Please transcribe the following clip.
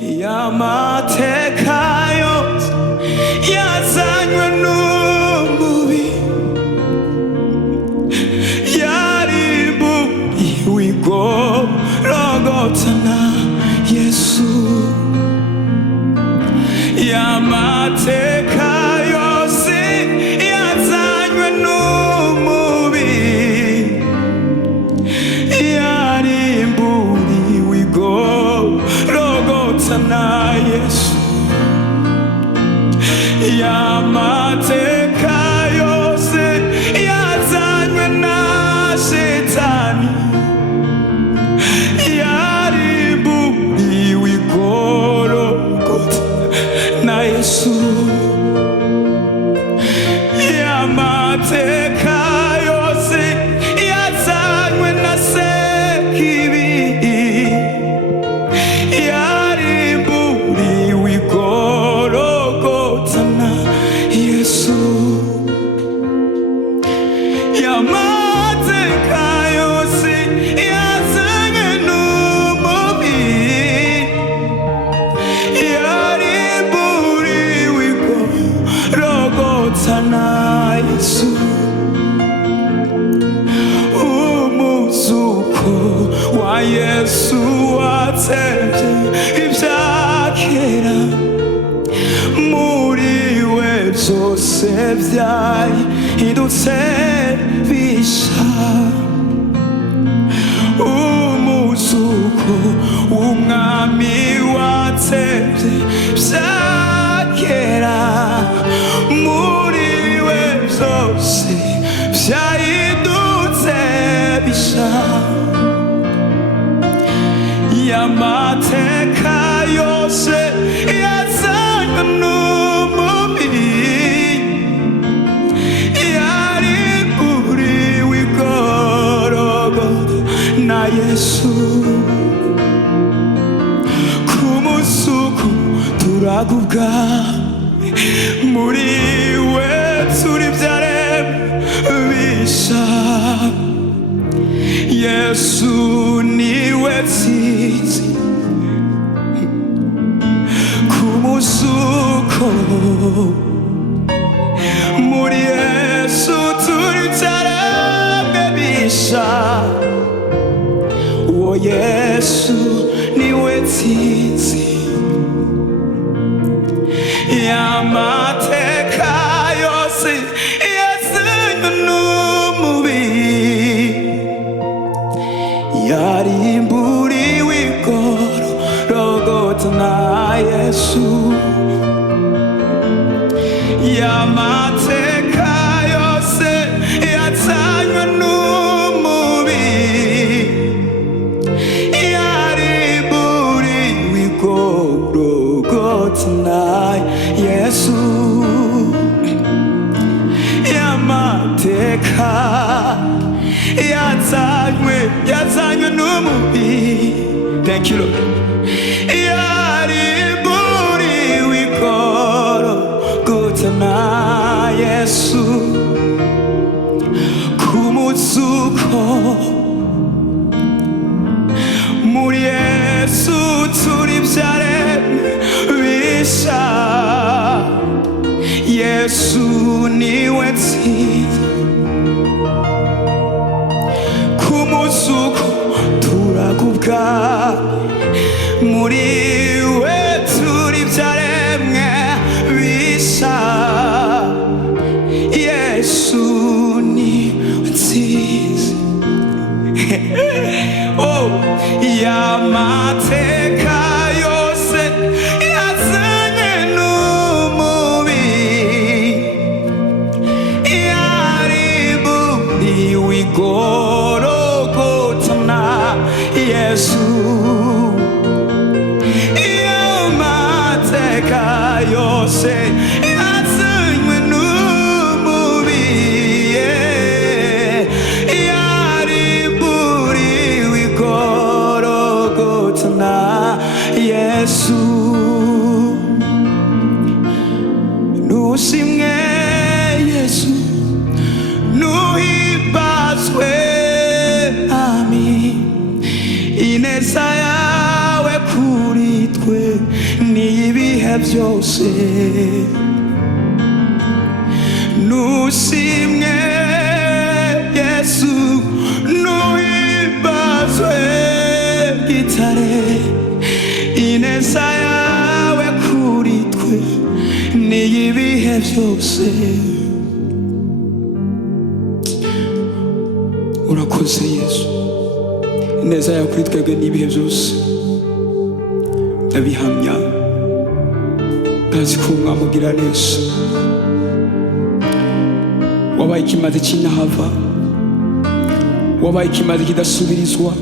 y'amateka yose yazanywe n'umubi yarimbuwe igorogota na Yesu y'amateka yose yazanywe n'umubi yarimbuwe igorogota na Yesu y'amateka yose yazanywe na Shetani yarimbuwe igorogota na Yesu y'amateka yose yazanywe na Sekibi yarimbuwe igorogota na Yesu y'amateka yose yazanywe n'umubi yarimbuwe igorogota na Yesu umuzuko wa Yesu watevye ibya kera muri we byose byahindutse bisha umuzuko w'umwami watevye ibya kera muri we byose byahindutse bisha y'amateka yose yazanywe n'umubiri yarimbuwe igorogota na Yesu ku musuku turagubwa muri we turi byaremwe bisha Yesu niwe tsizi ku musuko muri Yesu turi byaremwe bisha uwo Yesu niwe tsizi y'amateka yose yazanywe n'umubi yarimbuwe igorogota na Yesu y'amateka yose yazanywe n'umubi yarimbuwe igorogota na Yesu y'amateka yazanywe n'umubi. Thank you, Lord. yarimbuwe igorogota na Yesu ku muzuko muri Yesu turi byaremwe bisha Yesu niwe tsizi ku muzuko turagubwa muri we turi byaremwe bisha Yesu niwe tsizi oh y'amateka yose yazanywe n'umubi yarimbuwe igorogota na Yesu y'amateka yose yazanywe n'umubi yarimbuwe igorogota na Yesu nushimwe Yesu nuhimbazwe amin ineza yawe kuri twe n'ibihe byose nushimwe Yesu nuhimbazwe gitare ineza yawe kuri twe n'ibihe byose urakoze Yesu ineza yawe kuri twebwe n'ibihe byose ndabihamya ndazi ko mwamugira neza wabaye ikimaze cy'intahava wabaye ikimaze kidasubirizwa